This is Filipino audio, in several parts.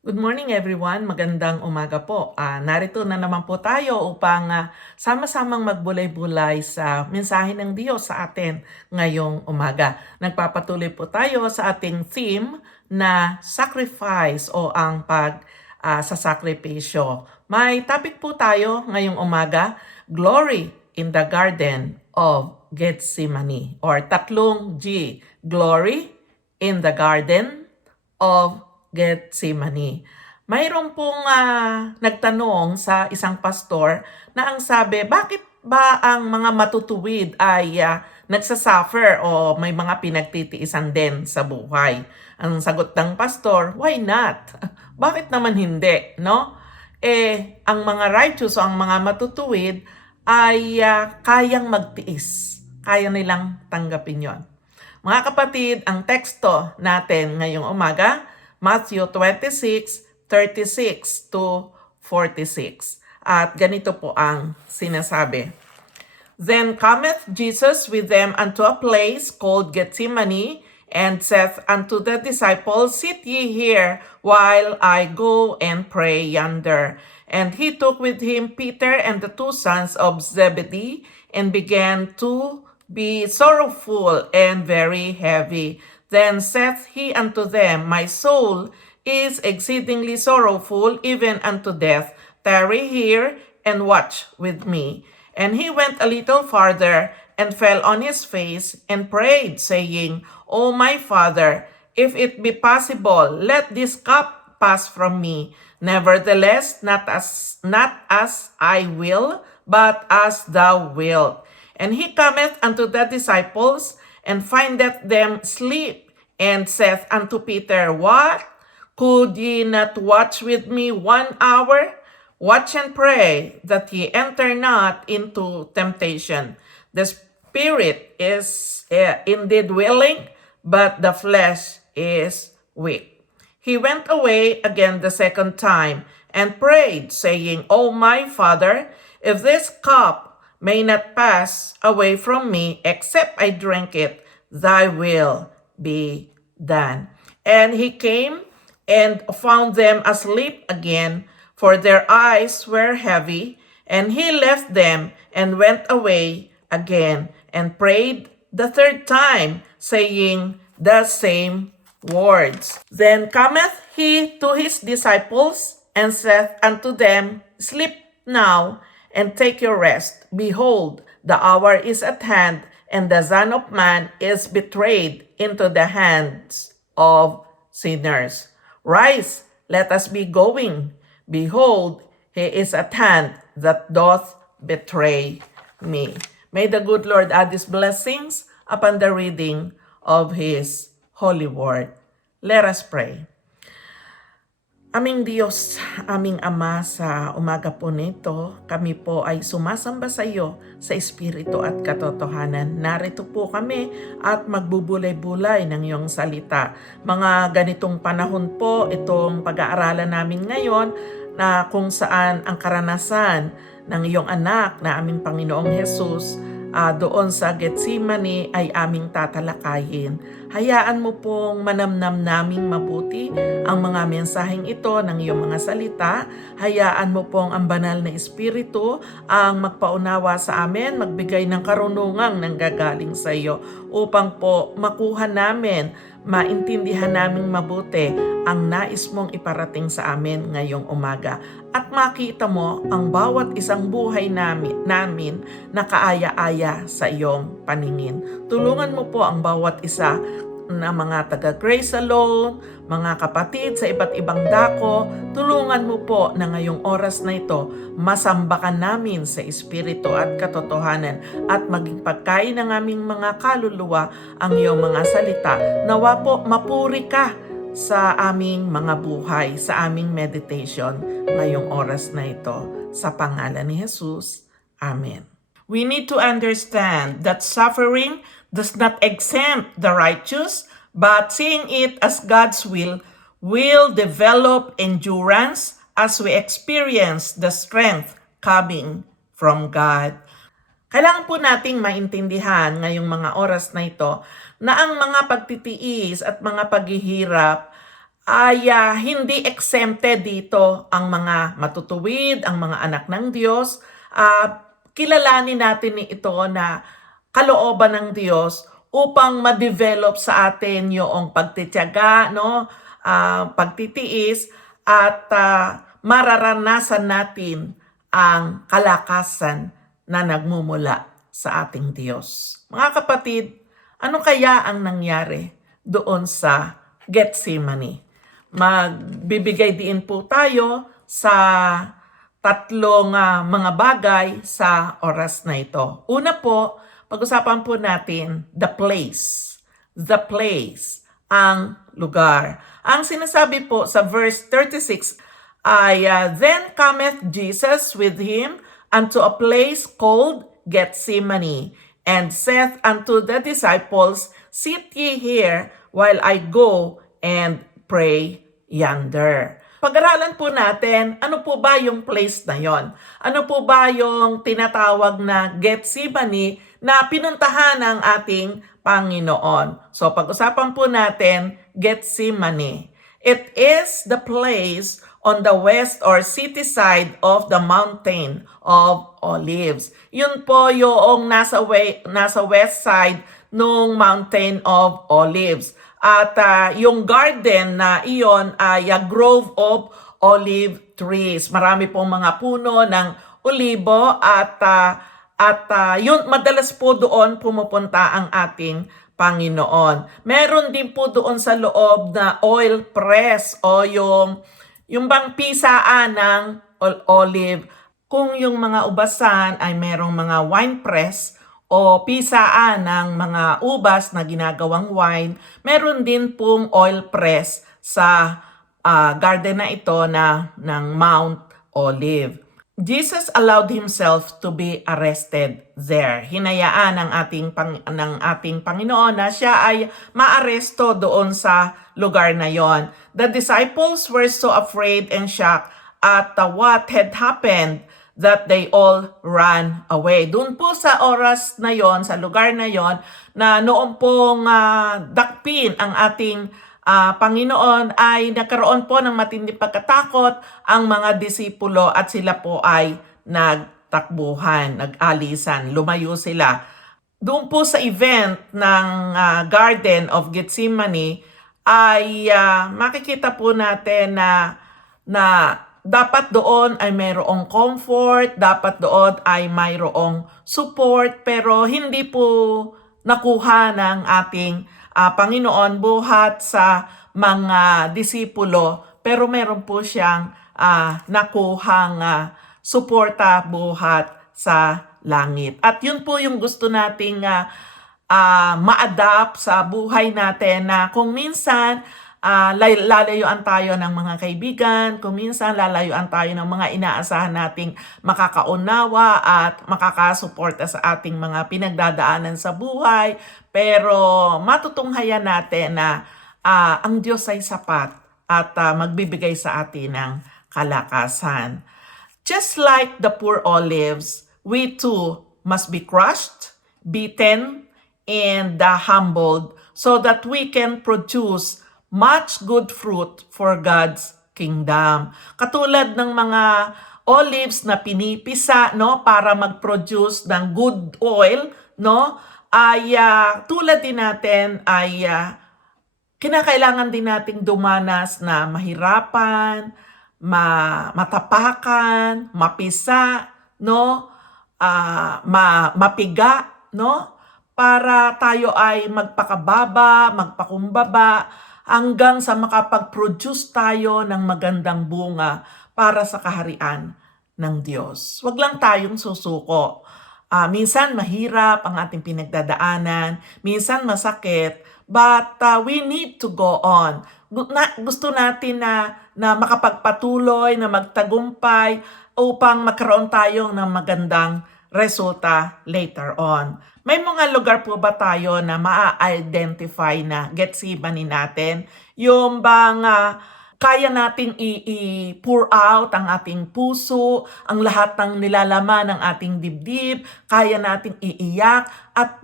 Good morning everyone, magandang umaga po. Narito na naman po tayo upang sama-samang magbulay-bulay sa mensahe ng Diyos sa atin ngayong umaga. Nagpapatuloy po tayo sa ating theme na sacrifice o ang sa sakripisyo. May topic po tayo ngayong umaga, Glory in the Garden of Gethsemane, or tatlong G, Glory in the Garden of Gethsemane. Mayroon pong nagtanong sa isang pastor na ang sabi, bakit ba ang mga matutuwid ay nagsasuffer o may mga pinagtitiisan din sa buhay? Ang sagot ng pastor, why not? Bakit naman hindi, no? Ang mga righteous o ang mga matutuwid ay kayang magtiis. Kaya nilang tanggapin yon. Mga kapatid, ang teksto natin ngayong umaga, Matthew 26:36 to 46. At ganito po ang sinasabi. Then cometh Jesus with them unto a place called Gethsemane, and saith unto the disciples, Sit ye here, while I go and pray yonder. And he took with him Peter and the two sons of Zebedee, and began to be sorrowful and very heavy. Then saith he unto them, My soul is exceedingly sorrowful, even unto death. Tarry here and watch with me. And he went a little farther and fell on his face and prayed, saying, O my Father, if it be possible, let this cup pass from me. Nevertheless, not as I will, but as thou wilt. And he cometh unto the disciples, and findeth them sleep, and saith unto Peter, What? Could ye not watch with me 1 hour? Watch and pray that ye enter not into temptation. The spirit is indeed willing, but the flesh is weak. He went away again the second time, and prayed, saying, O my Father, if this cup may not pass away from me, except I drink it, thy will be done. And he came and found them asleep again, for their eyes were heavy. And he left them and went away again, and prayed the third time, saying the same words. Then cometh he to his disciples, and saith unto them, Sleep now, and take your rest. Behold, the hour is at hand, and the Son of Man is betrayed into the hands of sinners. Rise, let us be going. Behold, he is at hand that doth betray me. May the good Lord add his blessings upon the reading of his holy word. Let us pray. Aming Diyos, aming Ama, sa umaga po nito, kami po ay sumasamba sa iyo sa Espiritu at katotohanan. Narito po kami at magbubulay-bulay ng iyong salita. Mga ganitong panahon po, itong pag-aaralan namin ngayon na kung saan ang karanasan ng iyong anak na aming Panginoong Jesus doon sa Gethsemane ay aming tatalakayin. Hayaan mo pong manamnam naming mabuti ang mga mensaheng ito ng iyong mga salita. Hayaan mo pong ang banal na Espiritu ang magpaunawa sa amin, magbigay ng karunungang nanggagaling sa iyo upang po makuha namin, maintindihan naming mabuti ang nais mong iparating sa amin ngayong umaga. At makita mo ang bawat isang buhay namin na kaaya-aya sa iyong paningin. Tulungan mo po ang bawat isa na mga taga-Grace Alone, mga kapatid sa iba't ibang dako. Tulungan mo po na ngayong oras na ito, masambakan namin sa Espiritu at katotohanan at maging pagkain ng aming mga kaluluwa ang iyong mga salita. Nawa po mapuri ka sa aming mga buhay, sa aming meditation ngayong oras na ito. Sa pangalan ni Jesus. Amen. We need to understand that suffering does not exempt the righteous, but seeing it as God's will develop endurance as we experience the strength coming from God. Kailangan po nating maintindihan ngayong mga oras na ito na ang mga pagtitiis at mga paghihirap ay hindi exempted dito ang mga matutuwid, ang mga anak ng Diyos. Kilalanin natin ito na kalooban ng Diyos upang ma-develop sa atin yung pagtitiyaga, no? Pagtitiis at mararanasan natin ang kalakasan na nagmumula sa ating Diyos. Mga kapatid, ano kaya ang nangyari doon sa Getsemani? Magbibigay din po tayo sa tatlong mga bagay sa oras na ito. Una po, pag-usapan po natin the place. The place, ang lugar. Ang sinasabi po sa verse 36 ay, Then cometh Jesus with him unto a place called Gethsemane, and saith unto the disciples, Sit ye here while I go and pray yonder. Pag-aralan po natin, ano po ba yung place na yon? Ano po ba yung tinatawag na Gethsemane na pinuntahan ng ating Panginoon? So pag-usapan po natin, Gethsemane. It is the place on the west or city side of the Mountain of Olives. Yun po yung nasa west side ng Mountain of Olives. At yung garden na iyon ay a grove of olive trees. Marami pong mga puno ng olibo at yun, madalas po doon pumupunta ang ating Panginoon. Meron din po doon sa loob na oil press o yung bang pisaan ng olive. Kung yung mga ubasan ay merong mga wine press o pisaan ng mga ubas na ginagawang wine, meron din pong oil press sa garden na ito ng Mount Olive. Jesus allowed himself to be arrested there. Hinayaan ng ating Panginoon na siya ay maaresto doon sa lugar na yon. The disciples were so afraid and shocked at what had happened that they all ran away. Doon po sa oras na yon, sa lugar na yon, na noon pong dakpin ang ating Panginoon, ay nagkaroon po ng matinding pagkatakot ang mga disipulo at sila po ay nagtakbuhan, nag-alisan, lumayo sila. Doon po sa event ng Garden of Gethsemane ay makikita po natin na dapat doon ay mayroong comfort, dapat doon ay mayroong support, pero hindi po nakuha ng ating Panginoon buhat sa mga disipulo, pero meron po siyang nakuhang suporta buhat sa langit. At yun po yung gusto nating ma-adapt sa buhay natin na kung minsan lalayuan tayo ng mga kaibigan, kung minsan lalayuan tayo ng mga inaasahan nating makakaunawa at makakasuporta sa ating mga pinagdadaanan sa buhay, pero matutunghayan natin na ang Diyos ay sapat at magbibigay sa atin ng kalakasan. Just like the poor olives, we too must be crushed, beaten, and humbled so that we can produce much good fruit for God's kingdom. Katulad ng mga olives na pinipisa, no, para mag-produce ng good oil, no, ay tulad din natin ay kinakailangan din nating dumanas na mahirapan, matapakan, mapisa, no, mapiga, no, para tayo ay magpakababa, magpakumbaba, hanggang sa makapag-produce tayo ng magandang bunga para sa kaharian ng Diyos. Huwag lang tayong susuko. Minsan mahirap ang ating pinagdadaanan, minsan masakit, but we need to go on. Gusto natin na makapagpatuloy, na magtagumpay upang magkaroon tayo ng magandang resulta later on. May mga lugar po ba tayo na maa-identify na Gethsemane natin? Yung bang kaya nating i-pour out ang ating puso, ang lahat ng nilalaman ng ating dibdib, kaya nating iiyak at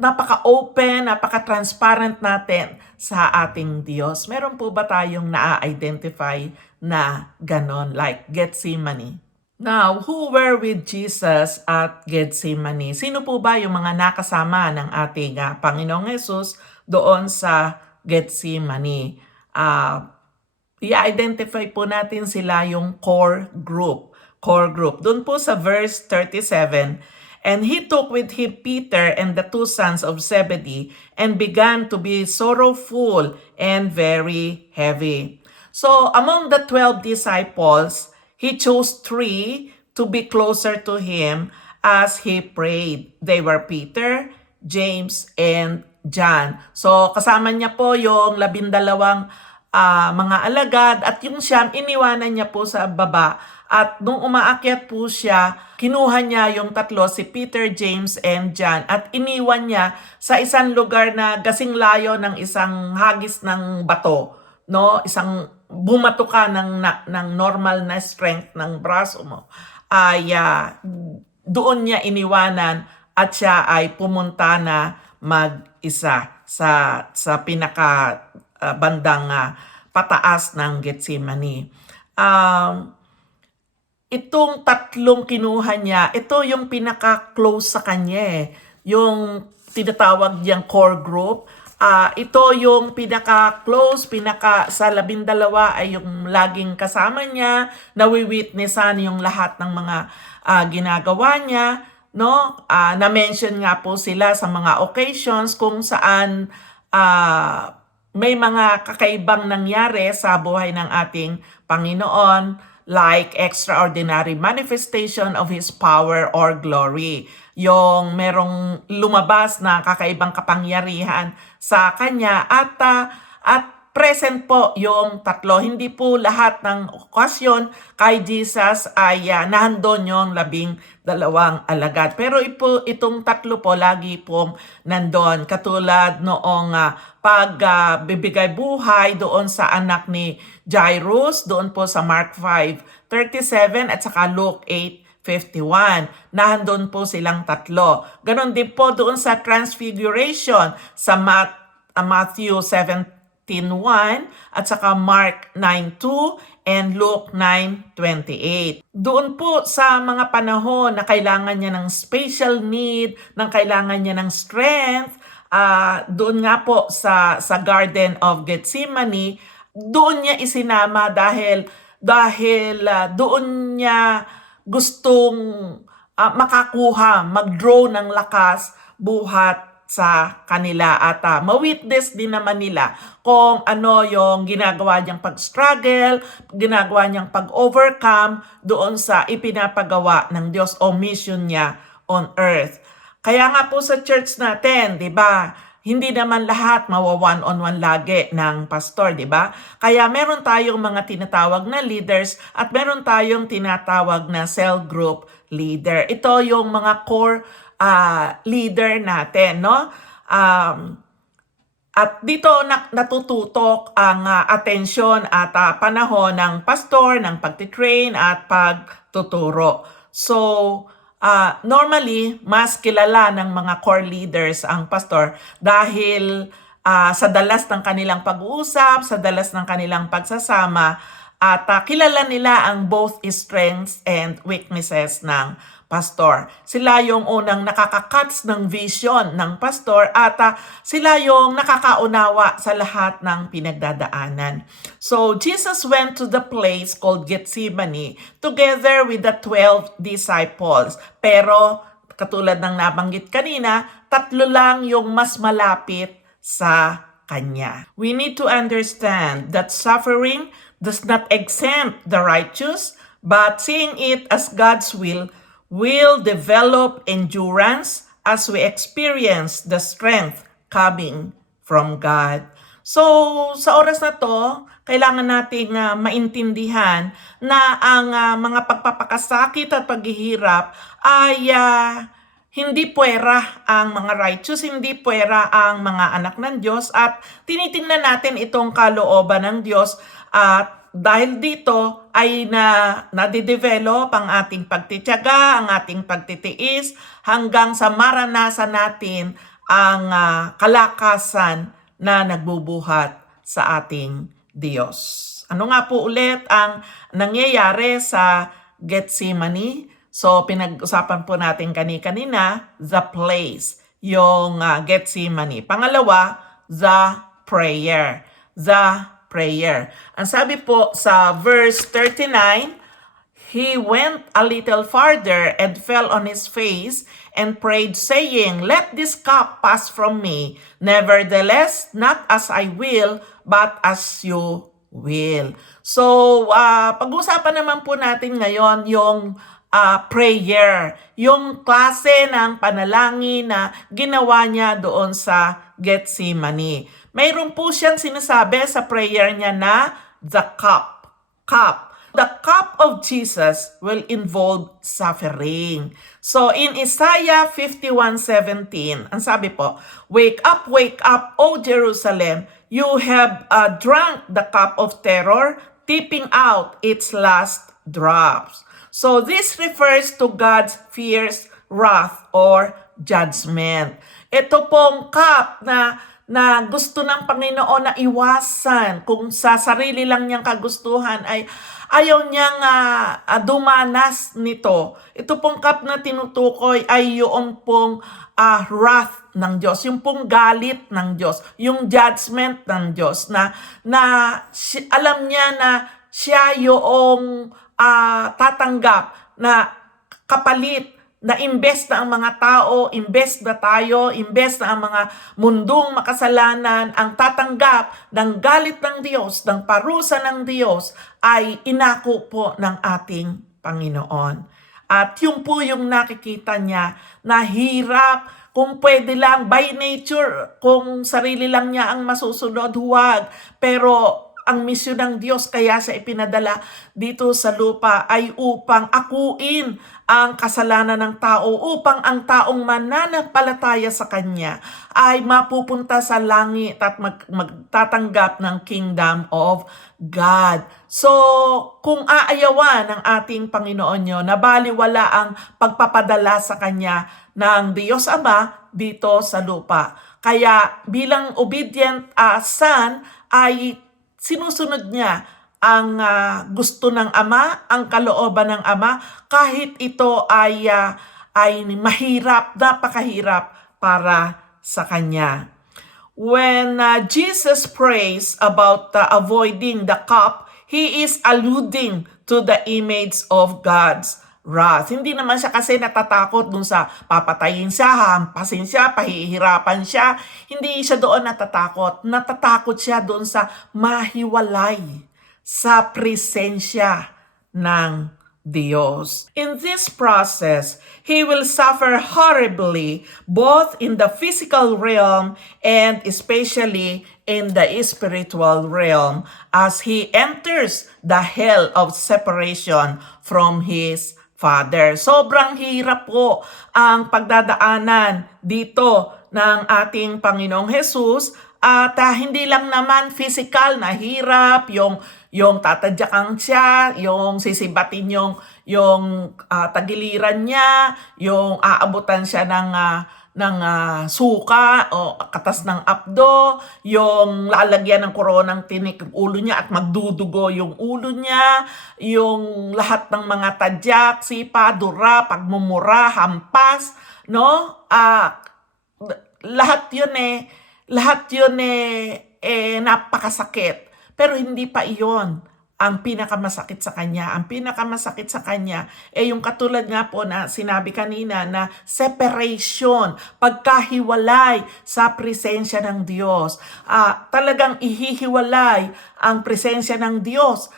napaka-open, napaka-transparent natin sa ating Diyos. Meron po ba tayong na-identify na ganon, like Gethsemane? Now, who were with Jesus at Gethsemane? Sino po ba yung mga nakasama ng ating Panginoong Yesus doon sa Gethsemane? I-identify po natin sila yung core group. Core group. Doon po sa verse 37, and he took with him Peter and the two sons of Zebedee and began to be sorrowful and very heavy. So among the 12 disciples, he chose 3 to be closer to him as he prayed. They were Peter, James, and John. So kasama niya po yung 12 mga alagad at yung siyam iniwanan niya po sa baba. At nung umaakyat po siya, kinuha niya yung 3, si Peter, James, and John, at iniwan niya sa isang lugar na gasing layo ng isang hagis ng bato, no? Isang bumato ka ng normal na strength ng braso mo, ay doon niya iniwanan at siya ay pumunta na mag-isa sa pinaka bandang pataas ng Gethsemane. Itong 3 kinuha niya, ito yung pinaka-close sa kanya yung tinatawag niyang core group. Ito yung pinaka-close, sa 12 ay yung laging kasama niya, nawi-witnessan yung lahat ng mga ginagawa niya, no? Na-mention nga po sila sa mga occasions kung saan may mga kakaibang nangyari sa buhay ng ating Panginoon, like extraordinary manifestation of His power or glory. Yung merong lumabas na kakaibang kapangyarihan sa Kanya at present po yung 3. Hindi po lahat ng okasyon kay Jesus ay nahandon yung 12 alagad. Pero itong 3 po lagi pong nandun. Katulad noong pagbibigay buhay doon sa anak ni Jairus, doon po sa Mark 5:37 at saka Luke 8:51. Nahandon po silang 3. Ganon din po doon sa Transfiguration sa Matthew 17:1 at saka Mark 9:2 and Luke 9:28. Doon po sa mga panahon na kailangan niya ng special need, ng kailangan niya ng strength, doon nga po sa Garden of Gethsemane, doon niya isinama dahil doon niya gustong makakuha, mag-draw ng lakas buhat sa kanila at ma-witness din naman nila kung ano yung ginagawa niyang pag-struggle, ginagawa niyang pag-overcome doon sa ipinapagawa ng Diyos o mission niya on earth. Kaya nga po sa church natin, 'di ba? Hindi naman lahat mawa-one-on-one lagi ng pastor, 'di ba? Kaya meron tayong mga tinatawag na leaders at meron tayong tinatawag na cell group leader. Ito yung mga core leader natin, no? At dito natututok ang atensyon at panahon ng pastor, ng pagtitrain at pagtuturo. So, normally, mas kilala ng mga core leaders ang pastor dahil sa dalas ng kanilang pag-uusap, sa dalas ng kanilang pagsasama, at kilala nila ang both strengths and weaknesses ng pastor. Sila yung unang nakaka-catch ng vision ng pastor at sila yung nakakaunawa sa lahat ng pinagdadaanan. So, Jesus went to the place called Gethsemane together with the 12 disciples. Pero, katulad ng nabanggit kanina, 3 lang yung mas malapit sa Kanya. We need to understand that suffering does not exempt the righteous, but seeing it as God's will develop endurance as we experience the strength coming from God. So, sa oras na to, kailangan nating maintindihan na ang mga pagpapakasakit at paghihirap ay hindi puwera ang mga righteous, hindi puwera ang mga anak ng Diyos, at tinitingnan natin itong kalooban ng Diyos at dahil dito ay nadidevelop ang ating pagtitiyaga, ang ating pagtitiis hanggang sa maranasan natin ang kalakasan na nagbubuhat sa ating Diyos. Ano nga po ulit ang nangyayari sa Gethsemane? So, pinag-usapan po natin kanina, the place, yung Gethsemane. Pangalawa, the prayer. The prayer. Ang sabi po sa verse 39, he went a little farther and fell on his face and prayed, saying, "Let this cup pass from me. Nevertheless, not as I will, but as you will." So, pag-usapan naman po natin ngayon yung prayer, yung klase ng panalangin na ginawa niya doon sa Gethsemane. Mayroon po siyang sinasabi sa prayer niya na the cup. Cup. The cup of Jesus will involve suffering. So in Isaiah 51:17, ang sabi po, wake up, O Jerusalem, you have drunk the cup of terror, tipping out its last drops." So this refers to God's fierce wrath or judgment. Ito pong cup na gusto ng Panginoon na iwasan. Kung sa sarili lang niyang kagustuhan ay ayaw niyang dumanas nito. Ito pong cup na tinutukoy ay yung pong wrath ng Diyos, yung pong galit ng Diyos, yung judgment ng Diyos na alam niya na siya yung tatanggap na kapalit na imbes na ang mga tao, imbes na tayo, imbes na ang mga mundong makasalanan ang tatanggap ng galit ng Diyos, ng parusa ng Diyos, ay inako po ng ating Panginoon. At yun po yung nakikita niya na hirap, kung pwede lang, by nature, kung sarili lang niya ang masusunod, huwag. Pero ang misyon ng Diyos kaya sa ipinadala dito sa lupa ay upang akuin ang kasalanan ng tao, upang ang taong mananampalataya sa Kanya ay mapupunta sa langit at magtatanggap ng kingdom of God. So, kung aayawan ng ating Panginoon nyo, nabaliwala ang pagpapadala sa Kanya ng Diyos Ama dito sa lupa. Kaya bilang obedient son ay sinusunod niya ang gusto ng Ama, ang kalooban ng Ama, kahit ito ay mahirap, napakahirap para sa Kanya. When Jesus prays about avoiding the cup, He is alluding to the image of God's wrath. Hindi naman siya kasi natatakot dun sa papatayin siya, hampasin siya, pahihirapan siya. Hindi siya doon natatakot. Natatakot siya doon sa mahiwalay sa presensya ng Diyos. In this process, He will suffer horribly both in the physical realm and especially in the spiritual realm as He enters the hell of separation from His Father. Sobrang hirap po ang pagdadaanan dito ng ating Panginoong Jesus at hindi lang naman physical na hirap, yung tatadyakan siya, yung sisibatin yung tagiliran niya, yung aabutan siya ng suka o katas ng apdo, yung lalagyan ng koronang tinik ng ulo niya at magdudugo yung ulo niya, yung lahat ng mga tadyak, sipa, dura, pagmumura, hampas, no? Lahat yun napakasakit. Pero hindi pa iyon ang pinakamasakit sa Kanya. Ang pinakamasakit sa Kanya yung katulad nga po na sinabi kanina na separation, pagkahiwalay sa presensya ng Diyos. Talagang ihihiwalay ang presensya ng Diyos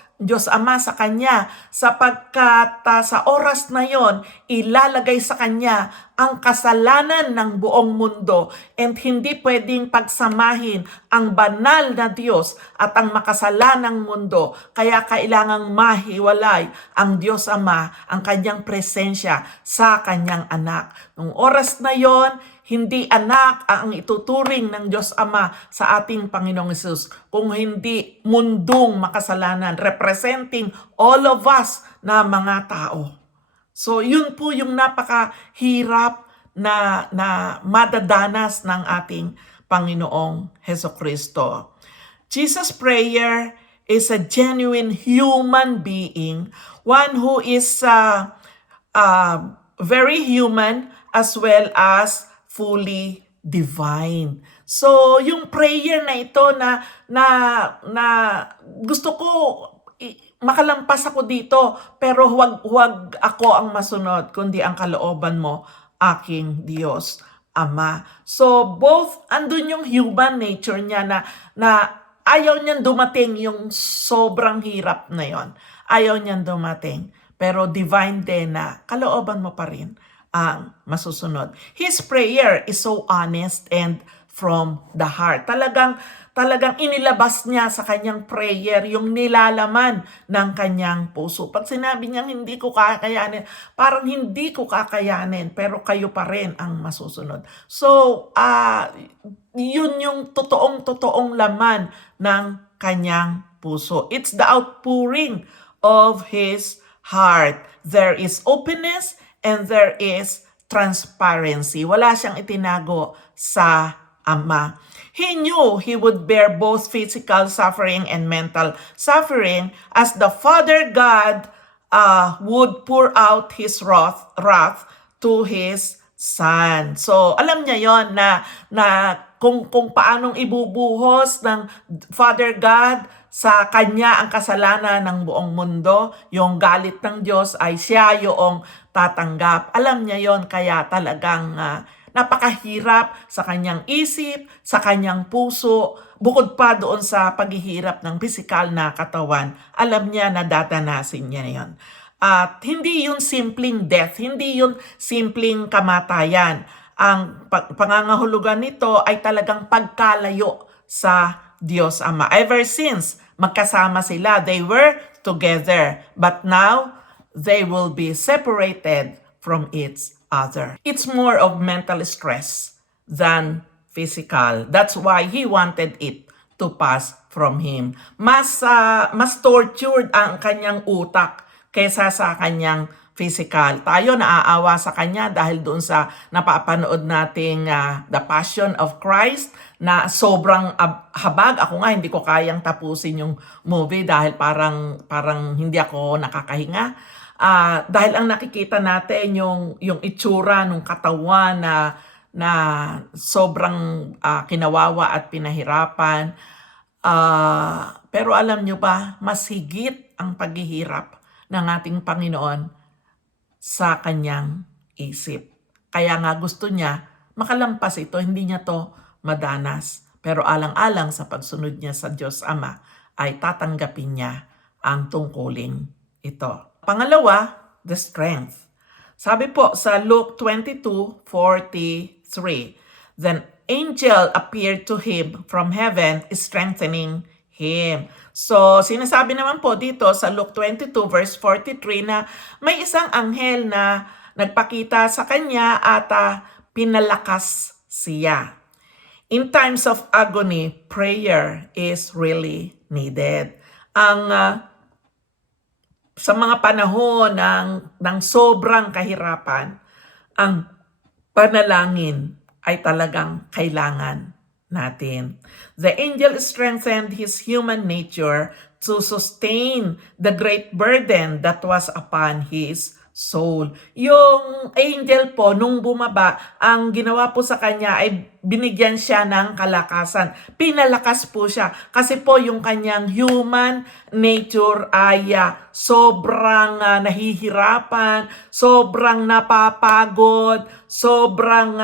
Ama sa Kanya sapagkat sa oras na yon ilalagay sa Kanya ang kasalanan ng buong mundo and hindi pwedeng pagsamahin ang banal na Diyos at ang makasalanang mundo. Kaya kailangang mahiwalay ang Diyos Ama, ang Kanyang presensya sa Kanyang anak. Nung oras na yon, hindi anak ang ituturing ng Diyos Ama sa ating Panginoong Hesus, kung hindi mundong makasalanan, representing all of us na mga tao. So yun po yung napakahirap na madadanas ng ating Panginoong Hesukristo. Jesus' prayer is a genuine human being, one who is very human as well as fully divine. So, yung prayer na ito na gusto ko makalampas ako dito, pero huwag ako ang masunod, kundi ang kalooban mo, aking Diyos Ama. So, both andun yung human nature niya na ayaw niyan dumating yung sobrang hirap na yon. Ayaw niyan dumating. Pero divine din na kalooban mo pa rin ang masusunod. His prayer is so honest and from the heart. Talagang inilabas niya sa kanyang prayer yung nilalaman ng kanyang puso. Pag sinabi niyang hindi ko kakayanin, parang hindi ko kakayanin, pero kayo pa rin ang masusunod. So, yun yung totoong laman ng kanyang puso. It's the outpouring of his heart. There is openness and there is transparency. Wala siyang itinago sa Ama. He knew he would bear both physical suffering and mental suffering as the Father God would pour out his wrath to his Son. So, alam niya yon na kung paanong ibubuhos ng Father God sa kanya ang kasalanan ng buong mundo, yung galit ng Diyos ay siya yung tatanggap. Alam niya yon, kaya talagang napakahirap sa kanyang isip, sa kanyang puso, bukod pa doon sa paghihirap ng pisikal na katawan. Alam niya na dadanasin niya yon. At hindi yun simpleng death, hindi yun simpleng kamatayan. Ang pangangahulugan nito ay talagang pagkalayo sa Diyos Ama. Ever since magkasama sila, they were together. But now, they will be separated from each other. It's more of mental stress than physical. That's why he wanted it to pass from him. Mas tortured ang kanyang utak kaysa sa kanyang physical. Tayo naaawa sa kanya dahil doon sa napapanood nating The Passion of Christ na sobrang habag. Ako nga hindi ko kayang tapusin yung movie dahil parang hindi ako nakakahinga. Dahil ang nakikita natin yung itsura ng katawan na sobrang kinawawa at pinahirapan. Pero alam nyo ba, mas higit ang paghihirap ng ating Panginoon sa kanyang isip. Kaya nga gusto niya makalampas ito, hindi niya to madanas. Pero alang-alang sa pagsunod niya sa Diyos Ama, ay tatanggapin niya ang tungkuling ito. Pangalawa, the strength. Sabi po sa Luke 22:43, then angel appeared to him from heaven, strengthening him. So, sinasabi naman po dito sa Luke 22 verse 43 na may isang anghel na nagpakita sa kanya at pinalakas siya. In times of agony, prayer is really needed. Sa mga panahon ng sobrang kahirapan, ang panalangin ay talagang kailangan natin. The angel strengthened his human nature to sustain the great burden that was upon his soul. Yung angel po, nung bumaba, ang ginawa po sa kanya ay binigyan siya ng kalakasan. Pinalakas po siya kasi po yung kanyang human nature ay sobrang nahihirapan, sobrang napapagod, sobrang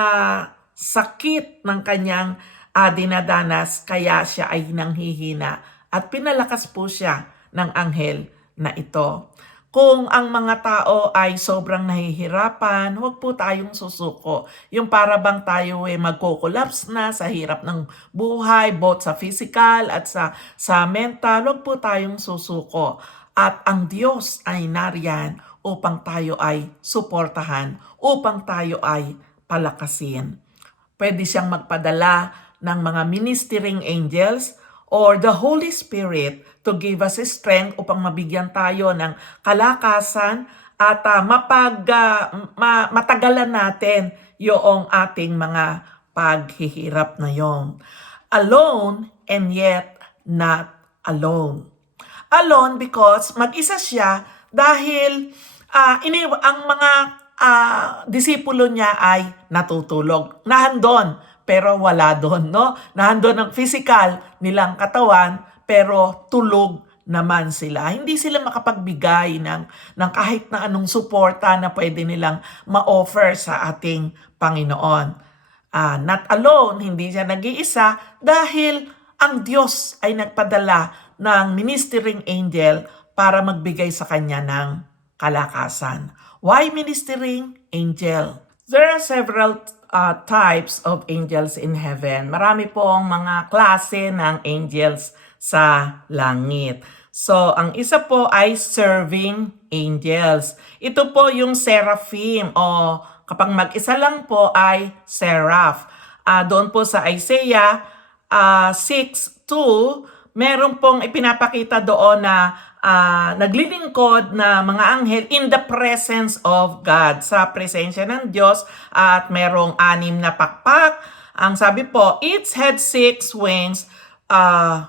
sakit ng kanyang dinadanas, kaya siya ay nanghihina at pinalakas po siya ng anghel na ito. Kung ang mga tao ay sobrang nahihirapan, huwag po tayong susuko. Yung para bang tayo magko-collapse na sa hirap ng buhay, both sa physical at sa mental, huwag po tayong susuko. At ang Diyos ay nariyan upang tayo ay suportahan, upang tayo ay palakasin. Pwede siyang magpadala ng mga ministering angels or the Holy Spirit to give us strength upang mabigyan tayo ng kalakasan at matagalan natin yung ating mga paghihirap na yon. Alone and yet not alone. Alone because mag-isa siya dahil ang mga disipulo niya ay natutulog. Nahandon pero wala doon, no? Nahandon ang physical nilang katawan pero tulog naman sila. Hindi sila makapagbigay ng kahit na anong suporta na pwede nilang ma-offer sa ating Panginoon. Not alone, hindi siya nag-iisa dahil ang Diyos ay nagpadala ng ministering angel para magbigay sa kanya ng kalakasan. Why ministering angel? There are several types of angels in heaven. Marami pong mga klase ng angels sa langit. So, ang isa po ay serving angels. Ito po yung seraphim o kapag mag-isa lang po ay seraph. Doon po sa Isaiah 6:2, meron pong ipinapakita doon na naglilingkod na mga anghel in the presence of God. Sa presensya ng Diyos at merong 6 na pakpak. Ang sabi po, each had 6 wings.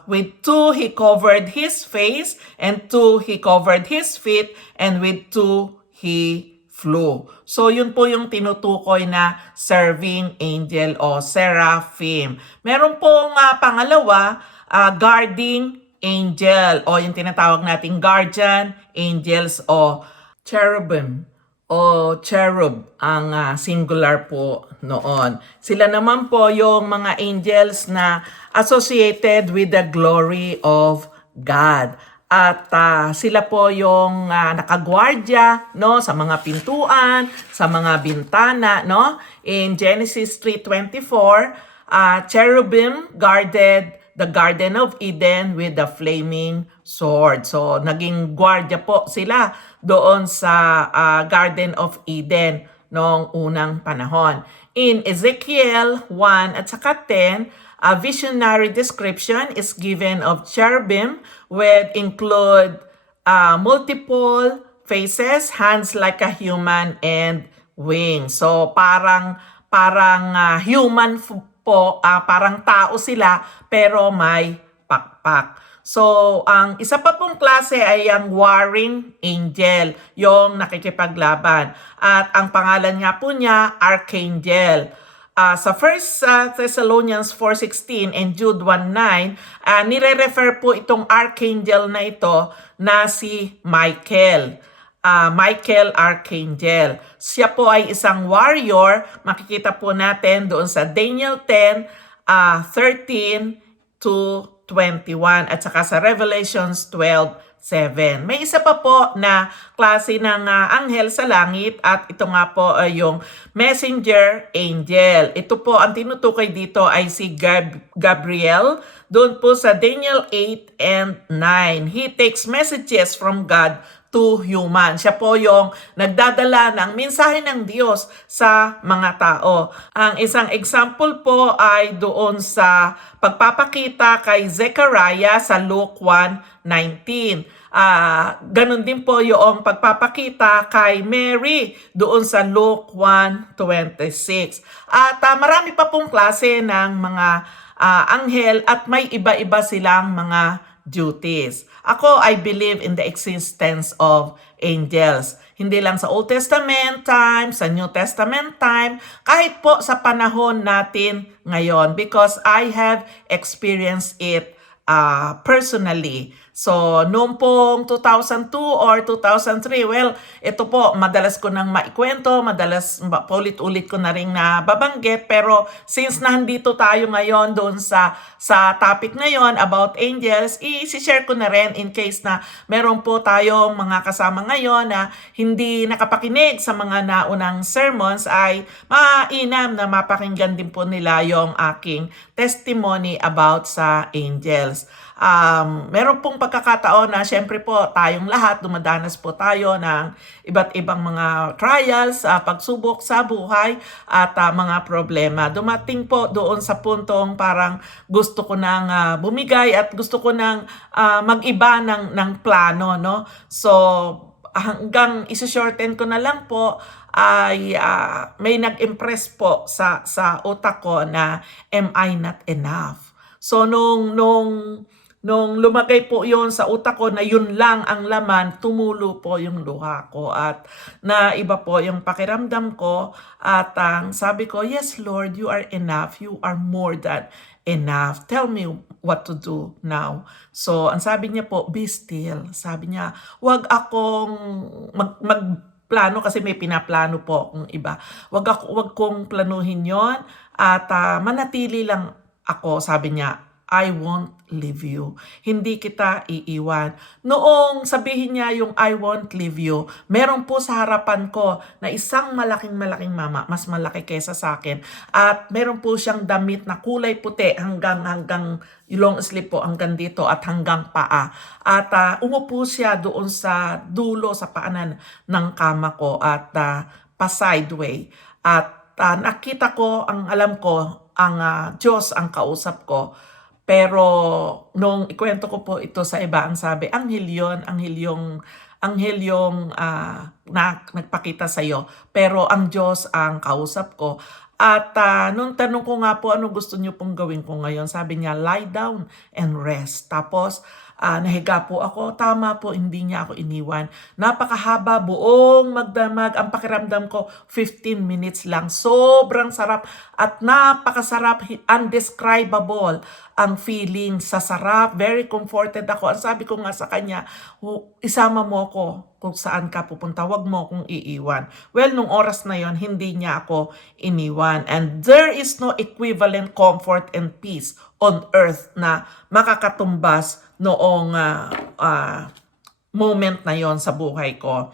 With 2 he covered his face, and 2 he covered his feet, and with 2 he flew. So yun po yung tinutukoy na serving angel o seraphim. Meron pong pangalawa, guarding angel o yung tinatawag nating guardian angels o cherubim o cherub ang singular po noon. Sila naman po yung mga angels na associated with the glory of God. At sila po yung nakagwardya, no, sa mga pintuan, sa mga bintana, no. In Genesis 3:24, cherubim guarded the Garden of Eden with the flaming sword. So, naging gwardya po sila doon sa Garden of Eden noong unang panahon. In Ezekiel 1 at saka 10, a visionary description is given of cherubim with include multiple faces, hands like a human, and wings. So, parang human po, parang tao sila pero may pakpak. So, ang isa pa pong klase ay ang warring angel, yung nakikipaglaban. At ang pangalan nga po niya, archangel. Sa 1 Thessalonians 4:16 and Jude 1:9, nire-refer po itong archangel na ito na si Michael. Michael Archangel. Siya po ay isang warrior. Makikita po natin doon sa Daniel 10, 13 to 21 at saka sa Revelations 12:7. May isa pa po na klase ng anghel sa langit at ito nga po ay yung messenger angel. Ito po ang tinutukoy dito ay si Gabriel. Doon po sa Daniel 8 and 9. He takes messages from God to human. Siya po yung nagdadala ng mensahe ng Diyos sa mga tao. Ang isang example po ay doon sa pagpapakita kay Zechariah sa Luke 1:19. Ganun din po yung pagpapakita kay Mary doon sa Luke 1:26. At marami pa pong klase ng mga anghel at may iba-iba silang mga duties. Ako, I believe in the existence of angels. Hindi lang sa Old Testament time, sa New Testament time, kahit po sa panahon natin ngayon because I have experienced it personally. So, noong pong 2002 or 2003, well, ito po, madalas ko nang maikwento, madalas paulit-ulit ko na rin nababanggit, pero since nandito tayo ngayon doon sa topic na yon about angels, i-share ko na rin in case na meron po tayong mga kasama ngayon na hindi nakapakinig sa mga naunang sermons, ay mainam na mapakinggan din po nila yung aking testimony about sa angels. Meron pong pagkakataon na syempre po tayong lahat dumadanas po tayo ng iba't ibang mga trials, pagsubok sa buhay at mga problema. Dumating po doon sa puntong parang gusto ko nang bumigay at gusto ko nang mag-iba ng plano, no? So, hanggang isi-shorten ko na lang po ay may nag-impress po sa utak ko na am I not enough? So nung lumagay po yon sa utak ko na yun lang ang laman, tumulo po yung luha ko at na iba po yung pakiramdam ko at sabi ko, yes Lord, you are enough. You are more than enough. Tell me what to do now. So, ang sabi niya po, be still. Sabi niya, wag akong magplano kasi may pinaplano po akong iba. Wag kong planuhin yon at manatili lang ako, sabi niya, I won't leave you. Hindi kita iiwan. Noong sabihin niya yung I won't leave you, meron po sa harapan ko na isang malaking mama, mas malaki kaysa sa akin. At meron po siyang damit na kulay puti hanggang long sleeve po hanggang dito at hanggang paa. At umupo siya doon sa dulo sa paanan ng kama ko at pa-sideway. At nakita ko, ang alam ko, ang Diyos ang kausap ko. Pero nung ikwento ko po ito sa iba, ang sabi, anghel yung nagpakita sa iyo. Pero ang Diyos ang kausap ko. At nung tanong ko nga po, ano gusto niyo pong gawin ko ngayon? Sabi niya, lie down and rest. Tapos, nahiga po ako. Tama po, hindi niya ako iniwan. Napakahaba, buong magdamag. Ang pakiramdam ko, 15 minutes lang. Sobrang sarap at napakasarap, undescribable ang feeling sa sarap. Very comforted ako. Ang sabi ko nga sa kanya, isama mo ako kung saan ka pupunta. Huwag mo akong iiwan. Well, nung oras na yon, hindi niya ako iniwan. And there is no equivalent comfort and peace on earth na makakatumbas noong moment na yon sa buhay ko.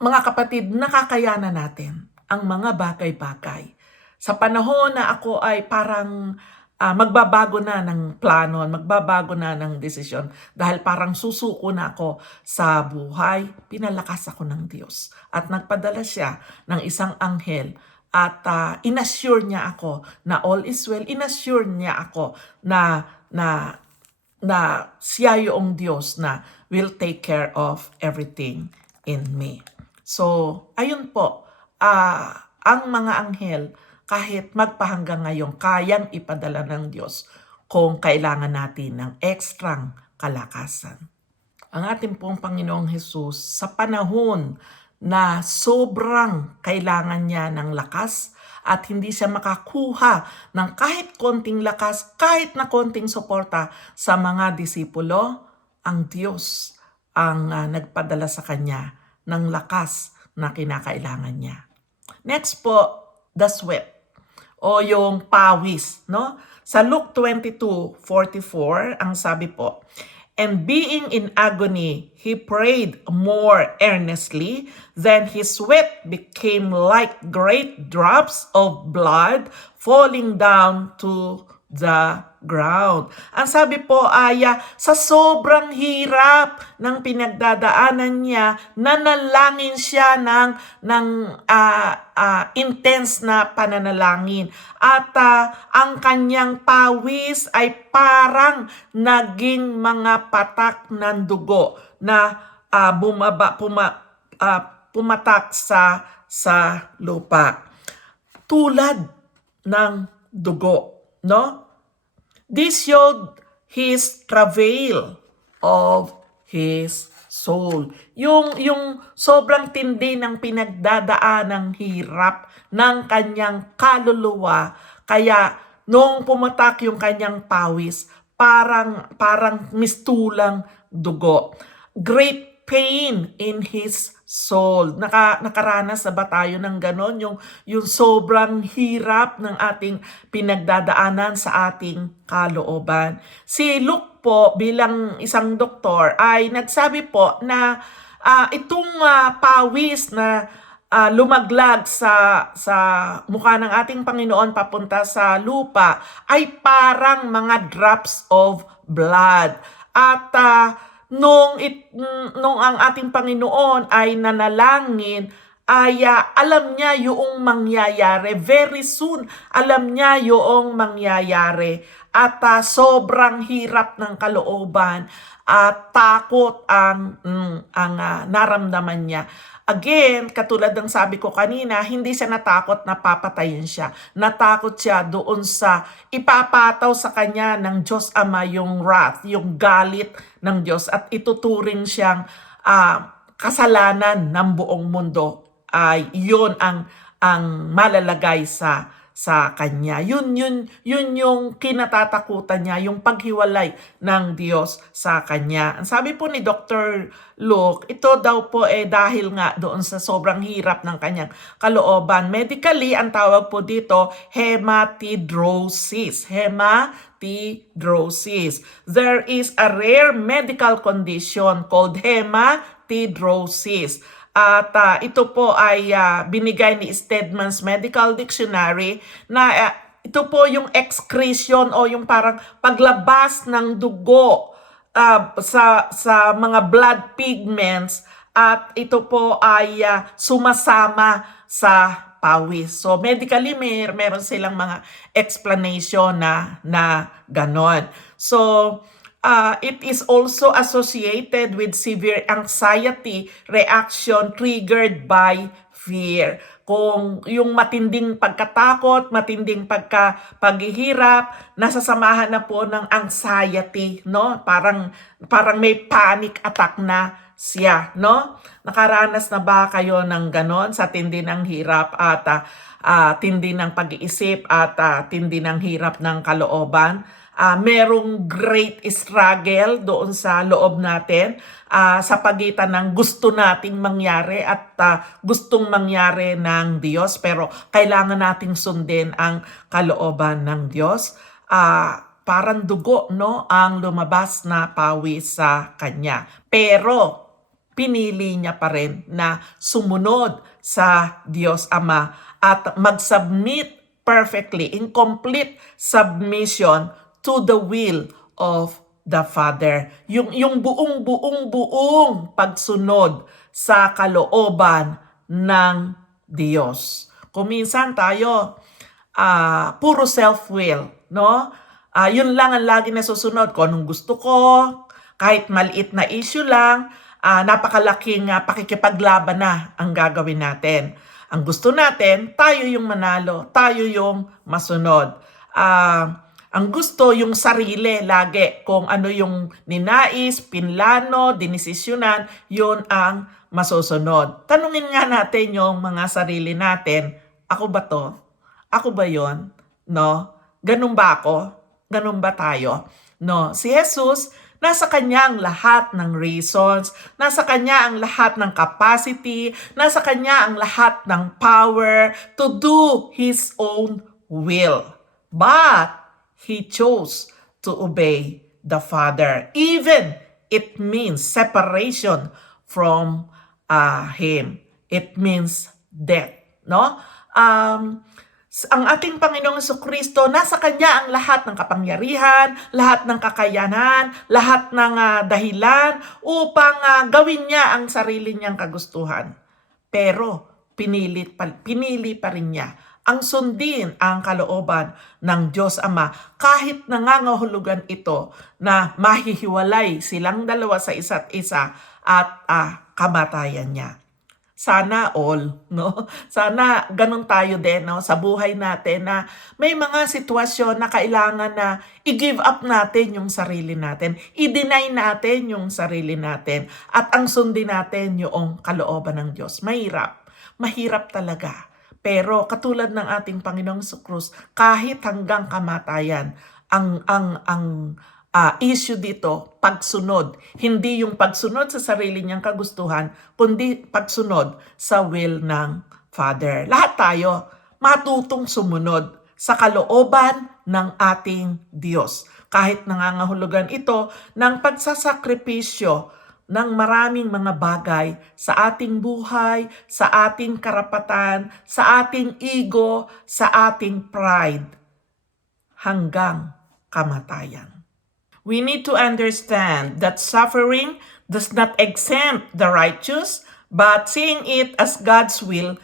Mga kapatid, nakakayanan natin ang mga bagay-bagay. Sa panahon na ako ay parang magbabago na ng plano, magbabago na ng desisyon dahil parang susuko na ako sa buhay, pinalakas ako ng Diyos. At nagpadala siya ng isang anghel at inassure niya ako na all is well. Inassure niya ako na siya yung Diyos na will take care of everything in me. So, ayun po, ang mga anghel, kahit magpahanggang ngayon, kayang ipadala ng Diyos kung kailangan natin ng ekstrang kalakasan. Ang ating pong Panginoong Hesus, sa panahon na sobrang kailangan niya ng lakas at hindi siya makakuha ng kahit konting lakas, kahit na konting suporta sa mga disipulo, ang Diyos ang nagpadala sa kanya ng lakas na kinakailangan niya. Next po, the sweat o yung pawis, no? Sa Luke 22:44, ang sabi po, and being in agony, he prayed more earnestly, then his sweat became like great drops of blood falling down to the ground. Ang sabi po ay sa sobrang hirap ng pinagdadaanan niya, nanalangin siya ng intense na pananalangin. At ang kanyang pawis ay parang naging mga patak ng dugo na pumatak sa lupa. Tulad ng dugo, no? This showed his travail of his soul. Yung sobrang tindi ng pinagdadaan ng hirap ng kanyang kaluluwa. Kaya nung pumatak yung kanyang pawis, parang mistulang dugo. Great pain in his soul. Nakaranas na ba tayo ng ganon? Yung sobrang hirap ng ating pinagdadaanan sa ating kalooban. Si Luke po bilang isang doktor ay nagsabi po na itong pawis na lumaglag sa mukha ng ating Panginoon papunta sa lupa ay parang mga drops of blood. At nung ang ating Panginoon ay nanalangin, ay alam niya yung mangyayari. Very soon, alam niya yung mangyayari. at sobrang hirap ng kalooban at takot ang naramdaman niya. Again, katulad ng sabi ko kanina, hindi siya natakot na papatayin siya. Natakot siya doon sa ipapataw sa kanya ng Diyos Ama yung wrath, yung galit ng Diyos, at ituturing siyang kasalanan ng buong mundo. Yun ang malalagay sa kanya. Yun yung kinatatakutan niya, yung paghiwalay ng Diyos sa kanya. Ang sabi po ni Dr. Luke, ito daw po dahil nga doon sa sobrang hirap ng kanyang kalooban. Medically, ang tawag po dito, hematidrosis. Hematidrosis. There is a rare medical condition called hematidrosis. At ito po ay binigay ni Stedman's Medical Dictionary na ito po yung excretion o yung parang paglabas ng dugo sa mga blood pigments, at ito po ay sumasama sa pawis. So medically meron silang mga explanation na ganon. So it is also associated with severe anxiety reaction triggered by fear. Kung yung matinding pagkatakot, matinding paghihirap, nasasamahan na po ng anxiety, no? Parang may panic attack na siya, no? Nakaranas na ba kayo ng ganon sa tindi ng hirap at tindi ng pag-iisip at tindi ng hirap ng kalooban? Merong great struggle doon sa loob natin sa pagitan ng gusto nating mangyari at gustong mangyari ng Diyos, pero kailangan nating sundin ang kalooban ng Diyos. Parang dugo, no, ang lumabas na pawis sa kanya. Pero pinili niya pa rin na sumunod sa Diyos Ama at mag-submit perfectly, in complete submission to the will of the Father. Yung buong pagsunod sa kalooban ng Diyos. Kung minsan tayo, puro self-will, no? Yun lang ang lagi nasusunod ko. Anong gusto ko, kahit maliit na issue lang, napakalaking pakikipaglaban na ang gagawin natin. Ang gusto natin, tayo yung manalo, tayo yung masunod. Ang gusto yung sarili lagi, kung ano yung ninais, pinlano, dinesisyonan, yun ang masusunod. Tanungin nga natin yung mga sarili natin, ako ba to? Ako ba yon? No? Ganun ba ako? Ganun ba tayo? No, si Jesus, nasa kanya ang lahat ng reasons, nasa kanya ang lahat ng capacity, nasa kanya ang lahat ng power to do His own will. But He chose to obey the Father. Even it means separation from Him. It means death. No? Ang ating Panginoong Jesucristo, nasa Kanya ang lahat ng kapangyarihan, lahat ng kakayanan, lahat ng dahilan upang gawin niya ang sarili niyang kagustuhan. Pero pinili pa rin niya ang sundin ang kalooban ng Diyos Ama kahit nangangahulugan ito na mahihiwalay silang dalawa sa isa't isa at kamatayan niya. Sana all, no? Sana ganun tayo din, no, sa buhay natin, na may mga sitwasyon na kailangan na i-give up natin yung sarili natin, i-deny natin yung sarili natin, at ang sundin natin yung kalooban ng Diyos. Mahirap talaga. Pero katulad ng ating Panginoong Jesucristo, kahit hanggang kamatayan, ang issue dito, pagsunod. Hindi yung pagsunod sa sarili niyang kagustuhan, kundi pagsunod sa will ng Father. Lahat tayo matutong sumunod sa kalooban ng ating Diyos. Kahit nangangahulugan ito ng pagsasakripisyo ng maraming mga bagay sa ating buhay, sa ating karapatan, sa ating ego, sa ating pride, hanggang kamatayan. We need to understand that suffering does not exempt the righteous, but seeing it as God's will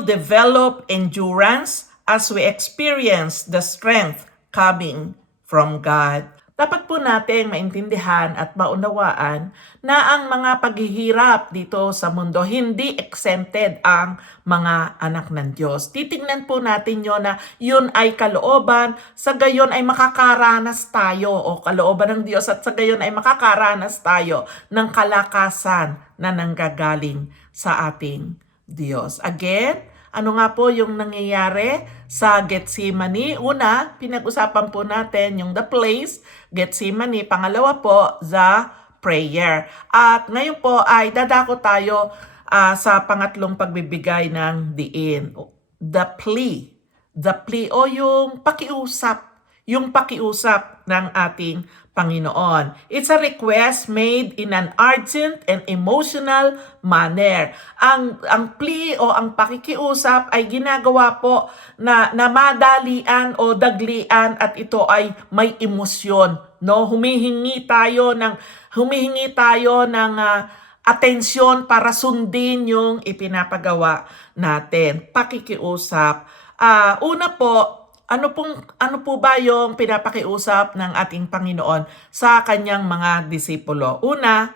develop endurance as we experience the strength coming from God. Dapat po nating maintindihan at maunawaan na ang mga paghihirap dito sa mundo, hindi exempted ang mga anak ng Diyos. Titingnan po natin yun na yun ay kalooban, sa gayon ay makakaranas tayo o kalooban ng Diyos at sa gayon ay makakaranas tayo ng kalakasan na nanggagaling sa ating Diyos. Again, ano nga po yung nangyayari sa Getsemani? Una, pinag-usapan po natin yung the place, Getsemani. Pangalawa po, the prayer. At ngayon po ay dadako tayo sa pangatlong pagbibigay ng diin. The plea. The plea o yung pakiusap. Yung pakiusap ng ating Panginoon. It's a request made in an urgent and emotional manner. Ang plea o ang pakikiusap ay ginagawa po na madalian o daglian at ito ay may emosyon, no? Humihingi tayo ng atensyon para sundin yung ipinapagawa natin. Pakikiusap. Una po, ano po ba yung pinapakiusap ng ating Panginoon sa kanyang mga disipulo? Una,